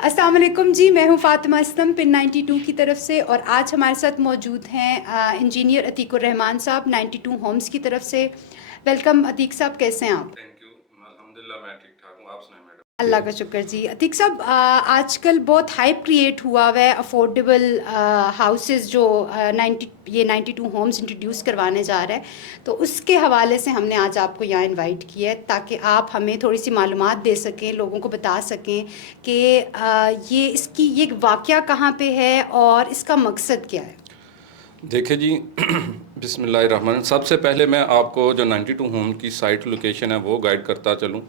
अस्सलाम वालेकुम जी, मैं हूँ फ़ातिमा असलम पिन 92 की तरफ से। और आज हमारे साथ मौजूद हैं इंजीनियर अतीकुर रहमान साहब 92 होम्स की तरफ से। वेलकम अतीक साहब, कैसे हैं आप? Thank you. अल्हम्दुलिल्लाह मैं ठीक ठाक हूँ। आप सुनाएं मैडम। अल्लाह का शुक्र जी। अतीक साहब, आजकल बहुत हाइप क्रिएट हुआ हुआ है अफोर्डेबल हाउसेस जो 92 होम्स इंट्रोड्यूस करवाने जा रहा है। तो उसके हवाले से हमने आज आपको यहाँ इनवाइट किया है ताकि आप हमें थोड़ी सी मालूमात दे सकें, लोगों को बता सकें कि ये वाक़या कहाँ पे है और इसका मकसद क्या है। देखिए जी बिस्मिल्लाहिर्रहमान। सबसे पहले मैं आपको जो 92 होम की साइट लोकेशन है वो गाइड करता चलूँ।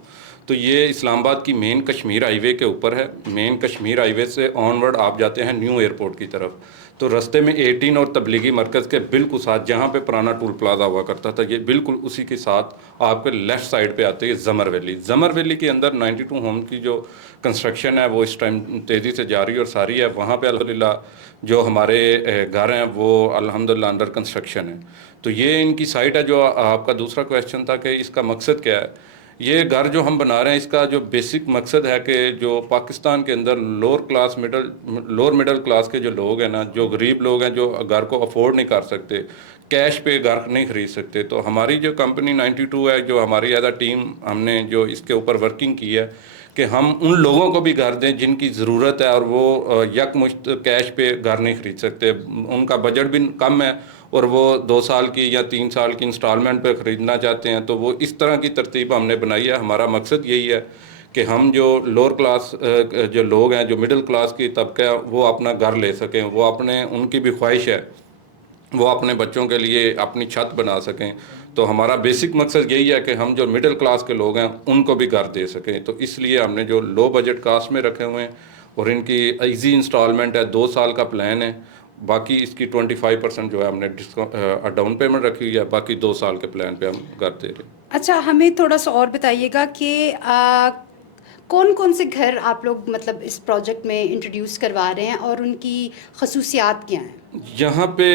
तो ये इस्लामाबाद की मेन कश्मीर हाईवे के ऊपर है। मेन कश्मीर हाईवे से ऑनवर्ड आप जाते हैं न्यू एयरपोर्ट की तरफ। तो रास्ते में 18 और तबलीगी मरकज़ के बिल्कुल साथ, जहाँ पे पुराना टूल प्लाजा हुआ करता था, ये बिल्कुल उसी के साथ आपके लेफ़्ट साइड पे आते हैं ज़मर वैली। ज़मर वैली के अंदर 92 होम की जो कंस्ट्रक्शन है वो इस टाइम तेज़ी से जारी और सारी है। वहाँ पे अल्हम्दुलिल्लाह जो हमारे घर हैं वो अल्हम्दुलिल्लाह अंडर कंस्ट्रक्शन है। तो ये इनकी साइट है। जो आपका दूसरा क्वेश्चन था कि इसका मकसद क्या है, ये घर जो हम बना रहे हैं इसका जो बेसिक मकसद है कि जो पाकिस्तान के अंदर लोअर मिडल क्लास के जो लोग हैं ना, जो गरीब लोग हैं, जो घर को अफोर्ड नहीं कर सकते, कैश पे घर नहीं खरीद सकते, तो हमारी जो कंपनी 92 है, जो हमारी एज अ टीम हमने जो इसके ऊपर वर्किंग की है कि हम उन लोगों को भी घर दें जिनकी ज़रूरत है और वो यकमुश्त कैश पे घर नहीं खरीद सकते, उनका बजट भी कम है और वो 2 साल की या 3 साल की इंस्टॉलमेंट पे ख़रीदना चाहते हैं। तो वो इस तरह की तरतीब हमने बनाई है। हमारा मकसद यही है कि हम जो लोअर क्लास जो लोग हैं, जो मिडिल क्लास की तबका है, वो अपना घर ले सकें। वो अपने, उनकी भी ख्वाहिश है वो अपने बच्चों के लिए अपनी छत बना सकें। तो हमारा बेसिक मकसद यही है कि हम जो मिडिल क्लास के लोग हैं उनको भी घर दे सकें। तो इसलिए हमने जो लो बजट कास्ट में रखे हुए हैं और इनकी इजी इंस्टॉलमेंट है, 2 साल का प्लान है। बाकी इसकी 25% जो है हमने डाउन पेमेंट रखी हुई है, बाकी 2 साल के प्लान पे हम घर दे रहे हैं। अच्छा, हमें थोड़ा सा और बताइएगा कि कौन कौन से घर आप लोग मतलब इस प्रोजेक्ट में इंट्रोड्यूस करवा रहे हैं और उनकी खसूसियात क्या हैं। यहाँ पे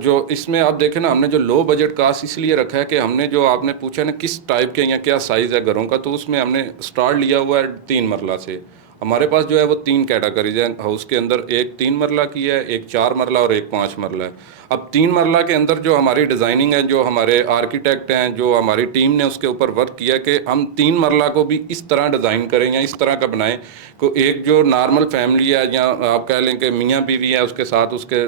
जो इसमें आप देखें ना, हमने जो लो बजट कास्ट इसलिए रखा है कि हमने, जो आपने पूछा ना किस टाइप के या क्या साइज़ है घरों का, तो उसमें हमने स्टार्ट लिया हुआ है 3 मरला से। हमारे पास जो है वो 3 कैटेगरीज हैं हाउस के अंदर। एक 3 मरला की है, एक 4 मरला और एक 5 मरला है। अब 3 मरला के अंदर जो हमारी डिज़ाइनिंग है, जो हमारे आर्किटेक्ट हैं, जो हमारी टीम ने उसके ऊपर वर्क किया कि हम 3 मरला को भी इस तरह डिज़ाइन करें या इस तरह का बनाएं को एक जो नॉर्मल फैमिली है, या आप कह लें कि मियाँ बीवी है, उसके साथ उसके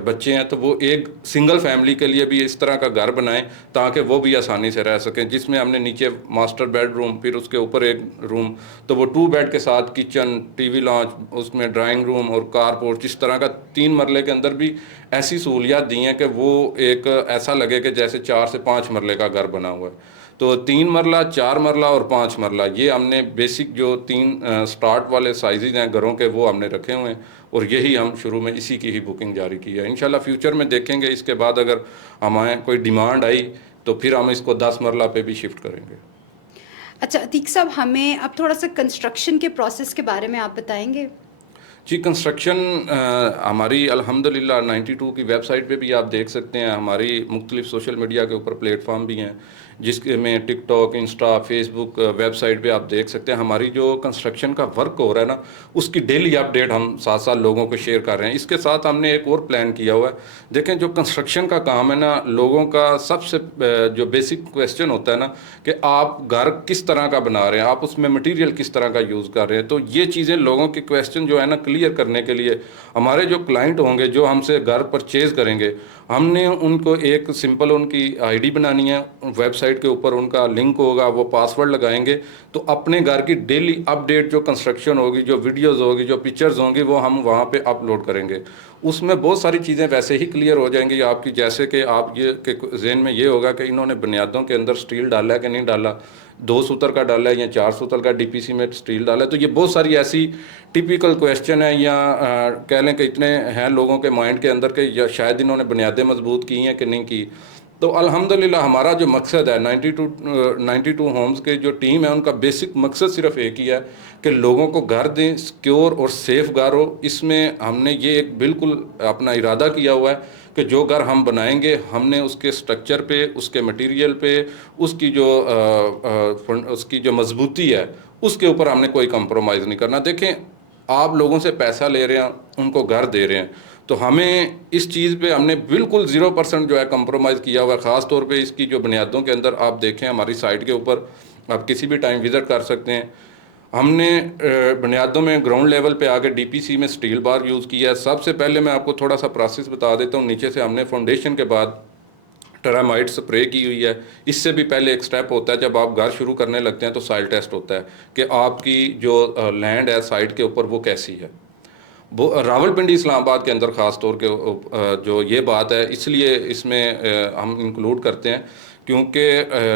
बच्चे हैं, तो वो एक सिंगल फैमिली के लिए भी इस तरह का घर बनाएं ताकि वो भी आसानी से रह सकें। जिसमें हमने नीचे मास्टर बेडरूम, फिर उसके ऊपर एक रूम, तो वो 2 बेड के साथ किचन, टीवी लॉन्च, उसमें ड्राइंग रूम और कार पोर्च, इस तरह का 3 मरले के अंदर भी ऐसी सहूलियात दी हैं कि वो एक ऐसा लगे कि जैसे 4 से 5 मरले का घर बना हुआ है। तो 3 मरला, 4 मरला और 5 मरला, ये हमने बेसिक जो 3 स्टार्ट वाले साइजेज हैं घरों के, वो हमने रखे हुए हैं और यही हम शुरू में इसी की ही बुकिंग जारी की है। इंशाल्लाह फ्यूचर में देखेंगे, इसके बाद अगर हमारे कोई डिमांड आई तो फिर हम इसको 10 मरला पे भी शिफ्ट करेंगे। अच्छा अतीक साहब, हमें अब थोड़ा सा कंस्ट्रक्शन के प्रोसेस के बारे में आप बताएंगे। जी, कंस्ट्रक्शन हमारी अल्हम्दुलिल्लाह 92 की वेबसाइट पे भी आप देख सकते हैं। हमारी मुख्तलिफ सोशल मीडिया के ऊपर प्लेटफॉर्म भी हैं, जिसके में टिकटॉक, इंस्टा, फेसबुक, वेबसाइट पे आप देख सकते हैं। हमारी जो कंस्ट्रक्शन का वर्क हो रहा है ना, उसकी डेली अपडेट हम साथ साथ लोगों को शेयर कर रहे हैं। इसके साथ हमने एक और प्लान किया हुआ है। देखें, जो कंस्ट्रक्शन का काम है ना, लोगों का सबसे जो बेसिक क्वेश्चन होता है ना कि आप घर किस तरह का बना रहे हैं, आप उसमें मटेरियल किस तरह का यूज़ कर रहे हैं। तो ये चीज़ें लोगों के क्वेश्चन जो है ना क्लियर करने के लिए, हमारे जो क्लाइंट होंगे जो हमसे घर परचेज़ करेंगे, हमने उनको एक सिंपल उनकी आईडी बनानी है, वेबसाइट के ऊपर उनका लिंक होगा, वो पासवर्ड लगाएंगे तो अपने घर की डेली अपडेट जो कंस्ट्रक्शन होगी, जो वीडियोस होगी, जो पिक्चर्स होंगी, वो हम वहाँ पे अपलोड करेंगे। उसमें बहुत सारी चीज़ें वैसे ही क्लियर हो जाएंगी आपकी, जैसे कि आप ये के जहन में ये होगा कि इन्होंने बुनियादों के अंदर स्टील डाला है कि नहीं डाला, 2 सूतर का डाला है या 4 सूतर का डीपीसी में स्टील डाला है। तो ये बहुत सारी ऐसी टिपिकल क्वेश्चन है, या कह लें कि इतने हैं लोगों के माइंड के अंदर कि या शायद इन्होंने बुनियादें मजबूत की हैं कि नहीं की। तो अल्हम्दुलिल्लाह हमारा जो मकसद है 92 होम्स के जो टीम है, उनका बेसिक मकसद सिर्फ एक ही है कि लोगों को घर दें, सिक्योर और सेफ घर हो। इसमें हमने ये एक बिल्कुल अपना इरादा किया हुआ है कि जो घर हम बनाएंगे, हमने उसके स्ट्रक्चर पे, उसके मटेरियल पे, उसकी जो उसकी जो मजबूती है, उसके ऊपर हमने कोई कंप्रोमाइज़ नहीं करना। देखें, आप लोगों से पैसा ले रहे हैं, उनको घर दे रहे हैं। तो हमें इस चीज़ पे हमने बिल्कुल 0% जो है कंप्रोमाइज़ किया हुआ है। ख़ास तौर पे इसकी जो बुनियादों के अंदर आप देखें हमारी साइट के ऊपर, आप किसी भी टाइम विज़िट कर सकते हैं। हमने बुनियादों में ग्राउंड लेवल पे आके डीपीसी में स्टील बार यूज़ किया है। सबसे पहले मैं आपको थोड़ा सा प्रोसेस बता देता हूँ। नीचे से हमने फाउंडेशन के बाद टेरामाइट स्प्रे की हुई है। इससे भी पहले एक स्टेप होता है, जब आप घर शुरू करने लगते हैं तो सॉइल टेस्ट होता है कि आपकी जो लैंड है साइट के ऊपर वो कैसी है। वो रावलपिंडी इस्लामाबाद के अंदर ख़ास तौर के जो ये बात है, इसलिए इसमें हम इंक्लूड करते हैं क्योंकि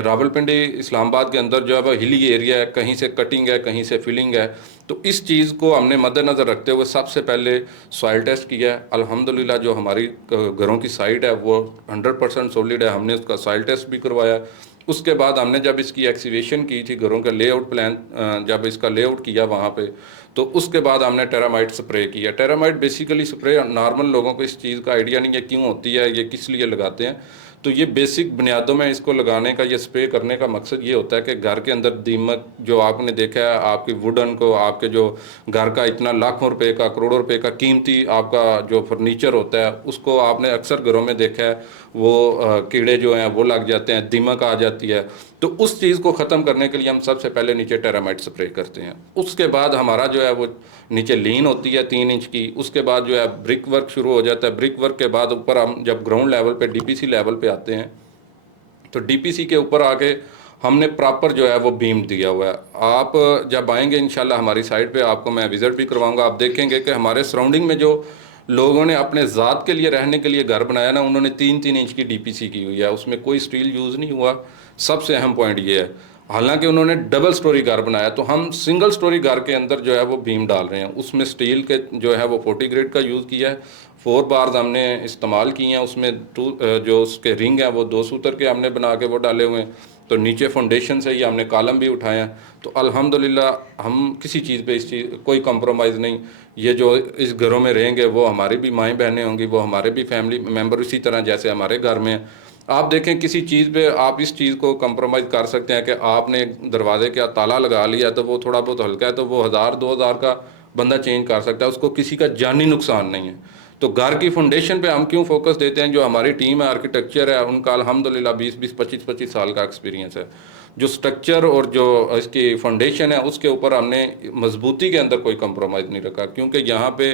रावलपिंडी इस्लामाबाद के अंदर जो है वह हिली एरिया है, कहीं से कटिंग है, कहीं से फिलिंग है। तो इस चीज़ को हमने मद्देनज़र रखते हुए सबसे पहले सॉइल टेस्ट किया है। अल्हम्दुलिल्लाह जो हमारी घरों की साइट है वो 100% सॉलिड है। हमने उसका सॉइल टेस्ट भी करवाया। उसके बाद हमने जब इसकी एक्सीवेशन की थी, घरों का लेआउट प्लान जब इसका लेआउट किया वहाँ पे, तो उसके बाद हमने टेरामाइट स्प्रे किया। टेरामाइट बेसिकली स्प्रे, नॉर्मल लोगों को इस चीज़ का आइडिया नहीं है क्यों होती है, ये किस लिए लगाते हैं। तो ये बेसिक बुनियादों में इसको लगाने का, ये स्प्रे करने का मकसद ये होता है कि घर के अंदर दीमक जो आपने देखा है, आपकी वुडन को, आपके जो घर का इतना लाखों रुपए का, करोड़ों रुपए का कीमती आपका जो फर्नीचर होता है, उसको आपने अक्सर घरों में देखा है वो कीड़े जो हैं वो लग जाते हैं, दीमक आ जाती है। तो उस चीज़ को ख़त्म करने के लिए हम सबसे पहले नीचे टेरामाइट स्प्रे करते हैं। उसके बाद हमारा जो है वो नीचे लीन होती है 3 इंच की। उसके बाद जो है ब्रिक वर्क शुरू हो जाता है। ब्रिक वर्क के बाद ऊपर हम जब ग्राउंड लेवल पे डीपीसी लेवल पे आते हैं, तो डीपीसी के ऊपर आके हमने प्रॉपर जो है वो बीम दिया हुआ है। आप जब आएंगे इंशाल्लाह हमारी साइट पे, आपको मैं विज़िट भी करवाऊंगा। आप देखेंगे कि हमारे सराउंडिंग में जो लोगों ने अपने ज़ात के लिए रहने के लिए घर बनाया ना, उन्होंने 3-3 इंच की डीपीसी की हुई है, उसमें कोई स्टील यूज़ नहीं हुआ। सबसे अहम पॉइंट ये है, हालांकि उन्होंने डबल स्टोरी घर बनाया, तो हम सिंगल स्टोरी घर के अंदर जो है वो बीम डाल रहे हैं। उसमें स्टील के जो है वो 40 ग्रेड का यूज़ किया है। 4 बार्स हमने इस्तेमाल किए हैं। उसमें जो उसके रिंग हैं वो 2 सूतर के हमने बना के वो डाले हुए हैं। तो नीचे फाउंडेशन से ही हमने कॉलम भी उठाए हैं। तो अल्हम्दुलिल्लाह हम किसी चीज़ पे इस चीज़ कोई कंप्रोमाइज़ नहीं। ये जो इस घरों में रहेंगे वो हमारी भी माएँ बहनें होंगी, वो हमारे भी फैमिली मेम्बर इसी तरह जैसे हमारे घर में हैं। आप देखें किसी चीज़ पे आप इस चीज़ को कंप्रोमाइज़ कर सकते हैं कि आपने दरवाजे का ताला लगा लिया तो वो थोड़ा बहुत हल्का है, तो वो 1000-2000 का बंदा चेंज कर सकता है, उसको किसी का जानी नुकसान नहीं है। तो घर की फाउंडेशन पे हम क्यों फोकस देते हैं? जो हमारी टीम है, आर्किटेक्चर है, उनका अल्हम्दुलिल्लाह 20-20, 25-25 साल का एक्सपीरियंस है। जो स्ट्रक्चर और जो इसकी फाउंडेशन है उसके ऊपर हमने मजबूती के अंदर कोई कंप्रोमाइज़ नहीं रखा, क्योंकि यहाँ पे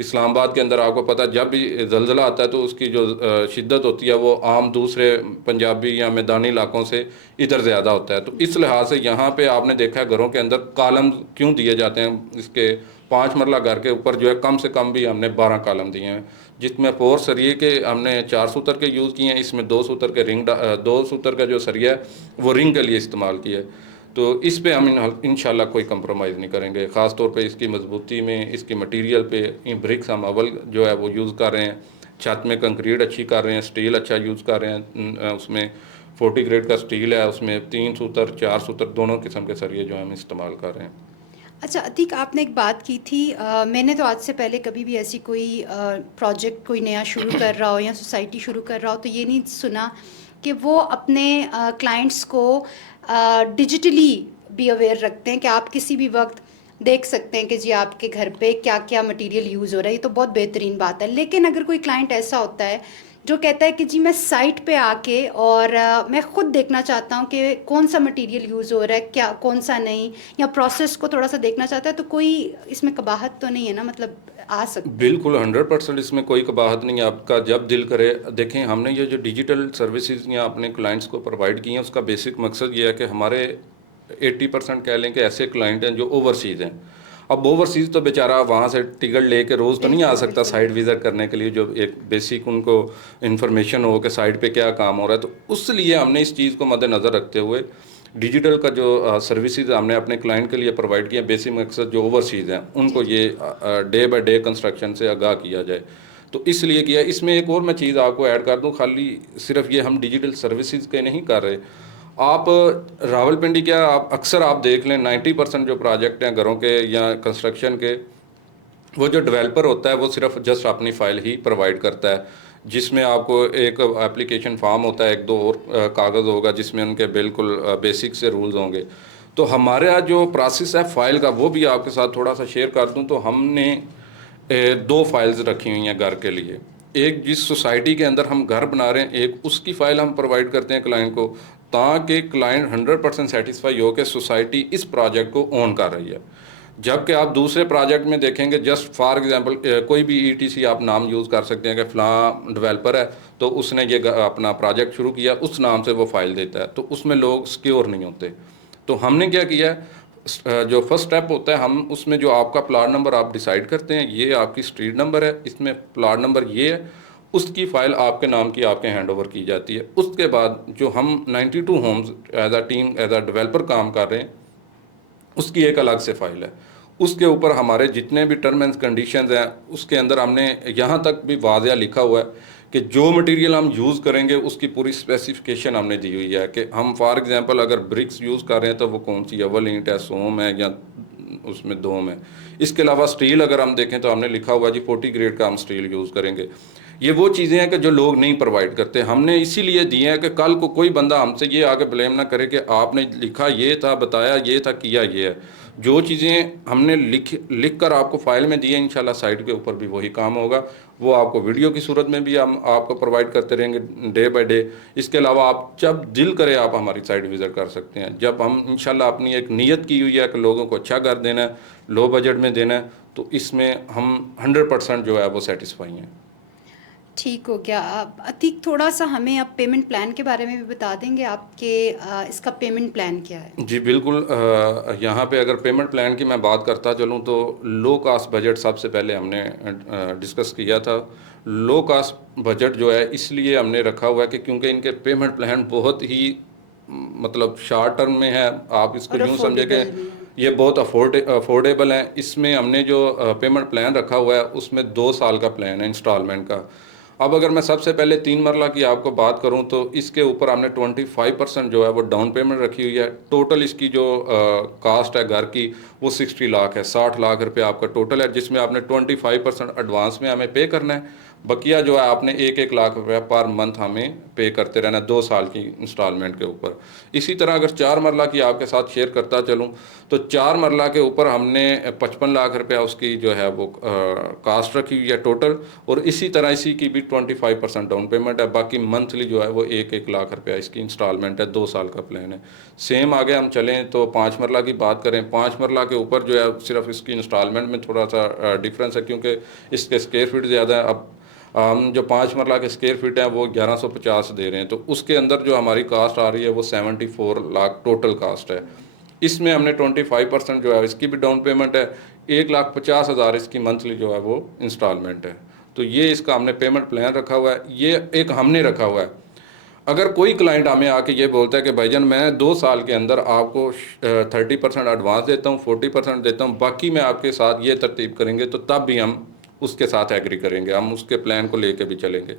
इस्लामाबाद के अंदर आपको पता है जब भी ज़लज़ला आता है तो उसकी जो शिद्दत होती है वो आम दूसरे पंजाबी या मैदानी इलाकों से इधर ज़्यादा होता है। तो इस लिहाज से यहाँ पे आपने देखा है घरों के अंदर कॉलम क्यों दिए जाते हैं। इसके 5 मरला घर के ऊपर जो है कम से कम भी हमने 12 कॉलम दिए हैं, जिसमें 4 सरिये के हमने 4 सूतर के यूज़ किए हैं। इसमें 2 सूतर के रिंग 2 सूतर का जो सरिया है वो रिंग के लिए इस्तेमाल किया है। तो इस पे हम इंशाल्लाह कोई कंप्रोमाइज़ नहीं करेंगे। ख़ास तौर पे इसकी मजबूती में, इसकी मटेरियल पे। इन ब्रिक्स हम अव्वल जो है वो यूज़ कर रहे हैं। छत में कंक्रीट अच्छी कर रहे हैं, स्टील अच्छा यूज़ कर रहे हैं। उसमें 40 ग्रेड का स्टील है, उसमें 3 सूतर 4 सूतर दोनों किस्म के सरिये जो हम इस्तेमाल कर रहे हैं। अच्छा अतीक, आपने एक बात की थी, मैंने तो आज से पहले कभी भी ऐसी कोई प्रोजेक्ट कोई नया शुरू कर रहा हो या सोसाइटी शुरू कर रहा हो तो ये नहीं सुना कि वो अपने क्लाइंट्स को डिजिटली भी अवेयर रखते हैं कि आप किसी भी वक्त देख सकते हैं कि जी आपके घर पे क्या क्या मटेरियल यूज़ हो रहा है। ये तो बहुत बेहतरीन बात है। लेकिन अगर कोई क्लाइंट ऐसा होता है जो कहता है कि जी मैं साइट पे आके और मैं ख़ुद देखना चाहता हूँ कि कौन सा मटेरियल यूज़ हो रहा है, क्या कौन सा नहीं, या प्रोसेस को थोड़ा सा देखना चाहता है, तो कोई इसमें कबाहत तो नहीं है ना? मतलब आ सकते बिल्कुल 100% इसमें कोई कबाहत नहीं है। आपका जब दिल करे, देखें हमने ये जो डिजिटल सर्विसेज या अपने क्लाइंट्स को प्रोवाइड की हैं उसका बेसिक मकसद ये है कि हमारे 80% कह लें कि ऐसे क्लाइंट हैं जो ओवरसीज़ हैं। अब ओवरसीज़ तो बेचारा वहाँ से टिकट लेके रोज़ तो नहीं आ सकता साइट विज़िट करने के लिए, जो एक बेसिक उनको इन्फॉर्मेशन हो कि साइट पे क्या काम हो रहा है। तो उस लिए हमने इस चीज़ को मद्देनज़र रखते हुए डिजिटल का जो सर्विसेज हमने अपने क्लाइंट के लिए प्रोवाइड किया, बेसिक मकसद जो ओवरसीज़ हैं उनको ये डे बाय डे कंस्ट्रक्शन से आगाह किया जाए, तो इसलिए किया। इसमें एक और मैं चीज़ आपको ऐड कर दूं, खाली सिर्फ ये हम डिजिटल सर्विसेज के नहीं कर रहे। आप रावलपिंडी क्या, आप अक्सर आप देख लें 90% जो प्रोजेक्ट हैं घरों के या कंस्ट्रक्शन के, वो जो डेवलपर होता है वो सिर्फ जस्ट अपनी फ़ाइल ही प्रोवाइड करता है, जिसमें आपको एक एप्लीकेशन फॉर्म होता है, 1-2 और कागज़ होगा जिसमें उनके बिल्कुल बेसिक से रूल्स होंगे। तो हमारा जो प्रोसेस है फ़ाइल का वो भी आपके साथ थोड़ा सा शेयर कर दूं। तो हमने दो फाइल्स रखी हुई हैं घर के लिए। एक जिस सोसाइटी के अंदर हम घर बना रहे हैं, एक उसकी फ़ाइल हम प्रोवाइड करते हैं क्लाइंट को, ताकि क्लाइंट 100% सेटिस्फाई हो कि सोसाइटी इस प्रोजेक्ट को ओन कर रही है। जबकि आप दूसरे प्रोजेक्ट में देखेंगे, जस्ट फॉर एग्जांपल कोई भी ईटीसी आप नाम यूज़ कर सकते हैं कि फ़लाँ डेवलपर है तो उसने ये अपना प्रोजेक्ट शुरू किया, उस नाम से वो फाइल देता है, तो उसमें लोग सिक्योर नहीं होते। तो हमने क्या किया है, जो फर्स्ट स्टेप होता है, हम उसमें जो आपका प्लाट नंबर आप डिसाइड करते हैं, ये आपकी स्ट्रीट नंबर है, इसमें प्लाट नंबर ये है, उसकी फ़ाइल आपके नाम की आपके हैंड ओवर की जाती है। उसके बाद जो हम 92 homes as a team as a developer काम कर रहे हैं, उसकी एक अलग से फ़ाइल है। उसके ऊपर हमारे जितने भी टर्म एंड कंडीशंस हैं, उसके अंदर हमने यहाँ तक भी वाज़िया लिखा हुआ है कि जो मटेरियल हम यूज़ करेंगे उसकी पूरी स्पेसिफिकेशन हमने दी हुई है कि हम फॉर एग्जांपल अगर ब्रिक्स यूज़ कर रहे हैं तो वो कौन सी अव्वल ईंट है, सोम है या उसमें दोम है। इसके अलावा स्टील अगर हम देखें तो हमने लिखा हुआ जी 40 ग्रेड का हम स्टील यूज़ करेंगे। ये वो चीज़ें हैं कि जो लोग नहीं प्रोवाइड करते, हमने इसीलिए दिए हैं कि कल को कोई बंदा हमसे ये आके ब्लेम ना करे कि आपने लिखा ये था, बताया ये था, किया ये है। जो चीज़ें हमने लिख कर आपको फ़ाइल में दी है, इंशाल्लाह साइट के ऊपर भी वही काम होगा। वो आपको वीडियो की सूरत में भी हम आपको प्रोवाइड करते रहेंगे डे बाय डे। इसके अलावा आप जब दिल करे आप हमारी साइट विज़िट कर सकते हैं। जब हम इंशाल्लाह अपनी एक नीयत की हुई है कि लोगों को अच्छा घर देना है, लो बजट में देना है, तो इसमें हम 100% जो है वो सेटिस्फाई हैं। ठीक हो गया। अब अतीक थोड़ा सा हमें अब पेमेंट प्लान के बारे में भी बता देंगे, आपके इसका पेमेंट प्लान क्या है? जी बिल्कुल। यहाँ पे अगर पेमेंट प्लान की मैं बात करता चलूँ तो लो कास्ट बजट सबसे पहले हमने डिस्कस किया था। लो कास्ट बजट जो है इसलिए हमने रखा हुआ है कि क्योंकि इनके पेमेंट प्लान बहुत ही मतलब शॉर्ट टर्म में है। आप इसको और यूँ समझे कि अफोर्डेबल भी है। ये बहुत अफोर्डेबल है। इसमें हमने जो पेमेंट प्लान रखा हुआ है उसमें 2 साल का प्लान है इंस्टॉलमेंट का। अब अगर मैं सबसे पहले 3 मरला की आपको बात करूं तो इसके ऊपर हमने 25% जो है वो डाउन पेमेंट रखी हुई है। टोटल इसकी जो कास्ट है घर की वो 60 लाख है, 60 लाख रुपए आपका टोटल है, जिसमें आपने 25% एडवांस में हमें पे करना है। बकिया जो है आपने 1-1 लाख रुपया पर मंथ हमें पे करते रहना 2 साल की इंस्टॉलमेंट के ऊपर। इसी तरह अगर 4 मरला की आपके साथ शेयर करता चलूँ तो 4 मरला के ऊपर हमने 55 लाख रुपया उसकी जो है वो कास्ट रखी हुई है टोटल। और इसी तरह इसी की भी 25% डाउन पेमेंट है। बाकी मंथली जो है वो 1-1 लाख रुपया इसकी इंस्टॉलमेंट है। 2 साल का प्लान है। सेम आगे हम चलें तो 5 मरला की बात करें। 5 मरला के ऊपर जो है सिर्फ इसकी इंस्टॉलमेंट में थोड़ा सा डिफरेंस है क्योंकि इसके स्क्वायर फीट ज़्यादा है। अब हम जो 5 मरला के स्क्वायर फीट हैं वो 1150 दे रहे हैं, तो उसके अंदर जो हमारी कास्ट आ रही है वो 74 लाख टोटल कास्ट है। इसमें हमने 25% जो है इसकी भी डाउन पेमेंट है। 1,50,000 इसकी मंथली जो है वो इंस्टॉलमेंट है। तो ये इसका हमने पेमेंट प्लान रखा हुआ है, ये एक हमने रखा हुआ है। अगर कोई क्लाइंट हमें आके ये बोलता है कि भाईजान मैं 2 साल के अंदर आपको 30% एडवांस देता हूँ, 40% देता हूँ, बाकी मैं आपके साथ ये तरतीब करेंगे, तो तब भी हम उसके साथ एग्री करेंगे, हम उसके प्लान को लेके भी चलेंगे।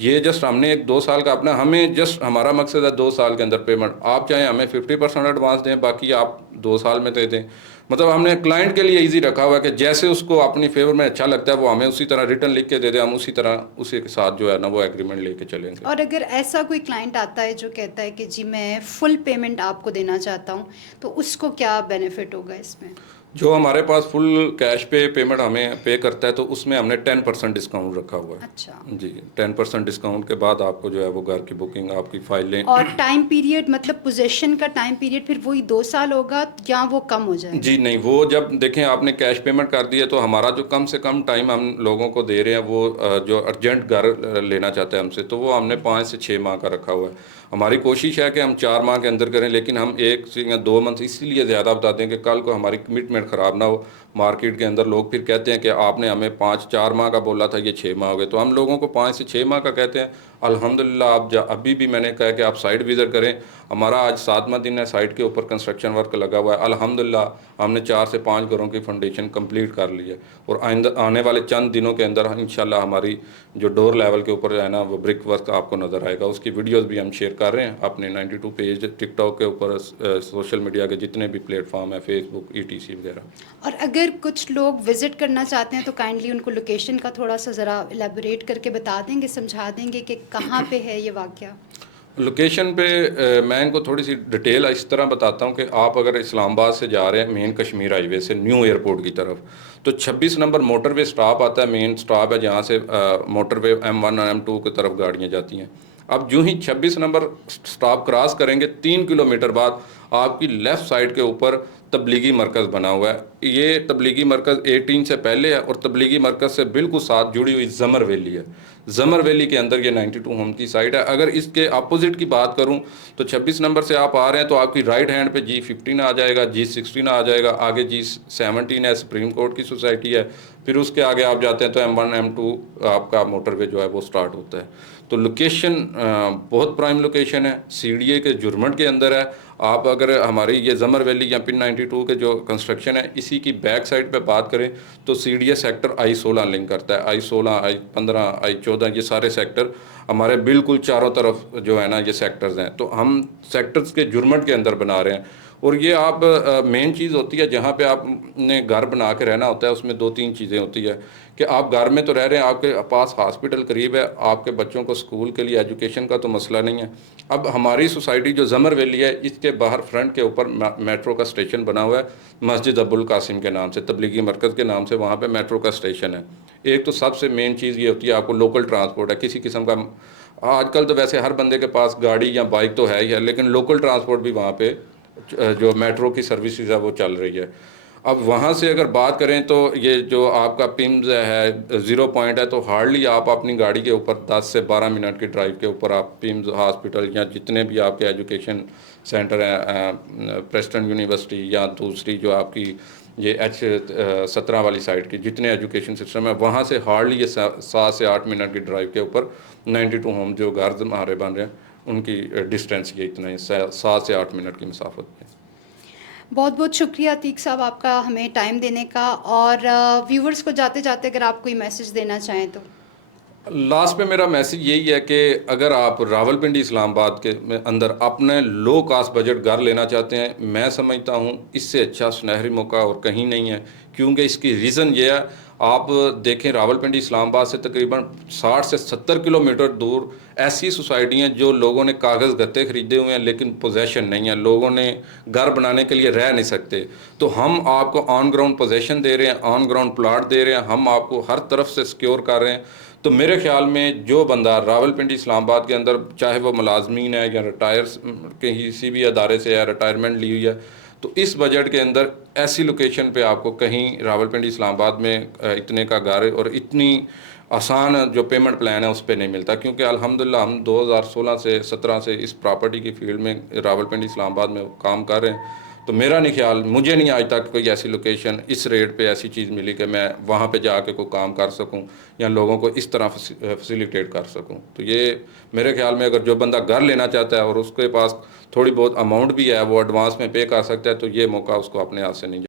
ये जस्ट हमने एक 2 साल का अपना, हमें जस्ट हमारा मकसद है 2 साल के अंदर पेमेंट। आप चाहे हमें 50% एडवांस दें, बाकी आप 2 साल में दे दें। मतलब हमने क्लाइंट के लिए इजी रखा हुआ है कि जैसे उसको अपनी फेवर में अच्छा लगता है वो हमें उसी तरह रिटर्न लिख के दे दे, हम उसी तरह उसी के साथ जो है ना वो एग्रीमेंट लेके चलेंगे। और अगर ऐसा कोई क्लाइंट आता है जो कहता है कि जी मैं फुल पेमेंट आपको देना चाहता हूँ, तो उसको क्या बेनिफिट होगा इसमें? जो हमारे पास फुल कैश पे पेमेंट हमें पे करता है तो उसमें हमने 10% डिस्काउंट रखा हुआ है। अच्छा। जी 10% डिस्काउंट के बाद आपको जो है वो घर की बुकिंग, आपकी फाइलें। और टाइम पीरियड मतलब पोजेशन का टाइम पीरियड फिर वही 2 साल होगा या वो कम हो जाएगा? जी नहीं, वो जब देखें आपने कैश पेमेंट कर दी है तो हमारा जो कम से कम टाइम हम लोगों को दे रहे हैं वो जो अर्जेंट घर लेना चाहते हैं हमसे, तो वो हमने 5 से 6 माह का रखा हुआ है। हमारी कोशिश है कि हम 4 माह के अंदर करें, लेकिन हम 1 से या 2 मंथ इसीलिए ज़्यादा बता दें कि कल को हमारी कमिटमेंट ख़राब ना हो। मार्केट के अंदर लोग फिर कहते हैं कि आपने हमें 5-4 माह का बोला था, ये 6 माह हो गए, तो हम लोगों को 5 से 6 माह का कहते हैं। अल्हम्दुलिल्लाह आप अभी भी मैंने कहा कि आप साइट विज़िट करें। हमारा आज 7वां दिन है, साइट के ऊपर कंस्ट्रक्शन वर्क लगा हुआ है। अल्हम्दुलिल्लाह हमने 4 से 5 घरों की फंडेशन कंप्लीट कर ली है और आने वाले चंद दिनों के अंदर इंशाल्लाह हमारी जो डोर लेवल के ऊपर है ना वो ब्रिक वर्क आपको नज़र आएगा। उसकी वीडियोस भी हम शेयर कर रहे हैं अपने 92 पेज, टिकटॉक के ऊपर, सोशल मीडिया के जितने भी प्लेटफॉर्म है, फेसबुक, ETC वगैरह। और अगर कुछ लोग विज़िट करना चाहते हैं तो काइंडली उनको लोकेशन का थोड़ा सा ज़रा एलेबोरेट करके बता देंगे, समझा देंगे कि कहाँ पे है ये वाक़या? लोकेशन पे मैं इनको थोड़ी सी डिटेल इस तरह बताता हूँ कि आप अगर इस्लामाबाद से जा रहे हैं मेन कश्मीर हाईवे से न्यू एयरपोर्ट की तरफ, तो 26 नंबर मोटरवे स्टॉप आता है, मेन स्टॉप है जहाँ से मोटरवे M1 और M2 की तरफ गाड़ियाँ जाती हैं। अब जो ही 26 नंबर स्टॉप क्रॉस करेंगे 3 किलोमीटर बाद आपकी लेफ़्ट साइड के ऊपर तबलीगी मरकज़ बना हुआ है। ये तबलीगी मरकज़ 18 से पहले है और तबलीगी मरकज़ से बिल्कुल साथ जुड़ी हुई ज़मर वैली है। ज़मर वैली के अंदर ये 92 होम की साइट है। अगर इसके अपोजिट की बात करूं तो 26 नंबर से आप आ रहे हैं तो आपकी राइट हैंड पे G15 आ जाएगा, G16 आ जाएगा, आगे G17 है, सुप्रीम कोर्ट की सोसाइटी है, फिर उसके आगे आप जाते हैं तो M1 M2 आपका मोटरवे जो है वो स्टार्ट होता है। तो लोकेशन बहुत प्राइम लोकेशन है, CDA के जुर्मट के अंदर है। आप अगर हमारी ये ज़मर वैली या पिन 92 के जो कंस्ट्रक्शन है इसी की बैक साइड पे बात करें तो CDA सेक्टर I16 लिंक करता है। I16, I15, I14 ये सारे सेक्टर हमारे बिल्कुल चारों तरफ जो है ना ये सेक्टर्स हैं। तो हम सेक्टर्स के जुर्मट के अंदर बना रहे हैं। और ये आप मेन चीज़ होती है जहाँ पे आपने घर बना के रहना होता है, उसमें 2-3 चीज़ें होती है कि आप घर में तो रह रहे हैं, आपके पास हॉस्पिटल करीब है, आपके बच्चों को स्कूल के लिए एजुकेशन का तो मसला नहीं है। अब हमारी सोसाइटी जो ज़मर वैली है इसके बाहर फ्रंट के ऊपर मेट्रो का स्टेशन बना हुआ है, मस्जिद अब्दुल कासिम के नाम से, तबलीगी मरकज़ के नाम से वहाँ पे मेट्रो का स्टेशन है। एक तो सबसे मेन चीज़ ये होती है आपको लोकल ट्रांसपोर्ट है, किसी किस्म का आजकल तो वैसे हर बंदे के पास गाड़ी या बाइक तो है ही है, लेकिन लोकल ट्रांसपोर्ट भी वहाँ पे जो मेट्रो की सर्विसेज है वो चल रही है। अब वहाँ से अगर बात करें तो ये जो आपका पिम्स है 0 पॉइंट है, तो हार्डली आप अपनी गाड़ी के ऊपर 10 से 12 मिनट की ड्राइव के ऊपर आप पिम्स हॉस्पिटल या जितने भी आपके एजुकेशन सेंटर हैं, प्रेस्टन यूनिवर्सिटी या दूसरी जो आपकी ये H17 वाली साइड की जितने एजुकेशन सिस्टम है वहाँ से हार्डली ये 7 से 8 मिनट की ड्राइव के ऊपर 92 होम जो घर हमारे बन रहे हैं उनकी डिस्टेंस ये इतना ही 7 से 8 मिनट की मुसाफत है। बहुत बहुत शुक्रिया अतीक साहब आपका हमें टाइम देने का, और व्यूवर्स को जाते जाते अगर आप कोई मैसेज देना चाहें तो। लास्ट पे मेरा मैसेज यही है कि अगर आप रावलपिंडी इस्लामाबाद के अंदर अपने लो कास्ट बजट घर लेना चाहते हैं, मैं समझता हूँ इससे अच्छा सुनहरी मौका और कहीं नहीं है। क्योंकि इसकी रीज़न ये है, आप देखें रावलपिंडी इस्लामाबाद से तकरीबन 60 से 70 किलोमीटर दूर ऐसी सोसाइटी हैं जो लोगों ने कागज़ गत्ते ख़रीदे हुए हैं लेकिन पोजेशन नहीं है, लोगों ने घर बनाने के लिए रह नहीं सकते। तो हम आपको ऑन ग्राउंड पोजेशन दे रहे हैं, ऑन ग्राउंड प्लाट दे रहे हैं, हम आपको हर तरफ से सिक्योर कर रहे हैं। तो मेरे ख्याल में जो बंदा रावलपिंडी इस्लामाबाद के अंदर चाहे वो मुलाजमीन है या रिटायर किसी भी अदारे से या रिटायरमेंट ली हुई है, तो इस बजट के अंदर ऐसी लोकेशन पे आपको कहीं रावलपिंडी इस्लामाबाद में इतने का घर और इतनी आसान जो पेमेंट प्लान है उस पर नहीं मिलता। क्योंकि अल्हम्दुलिल्लाह हम 2016 से 17 से इस प्रॉपर्टी की फील्ड में रावलपिंडी इस्लामाबाद में काम कर रहे हैं। तो मेरा नहीं ख्याल, मुझे नहीं आज तक कोई ऐसी लोकेशन इस रेट पे ऐसी चीज़ मिली कि मैं वहाँ पे जाके कोई काम कर सकूँ या लोगों को इस तरह फैसिलिटेट कर सकूँ। तो ये मेरे ख्याल में अगर जो बंदा घर लेना चाहता है और उसके पास थोड़ी बहुत अमाउंट भी है वो एडवांस में पे कर सकता है, तो ये मौका उसको अपने हाथ से नहीं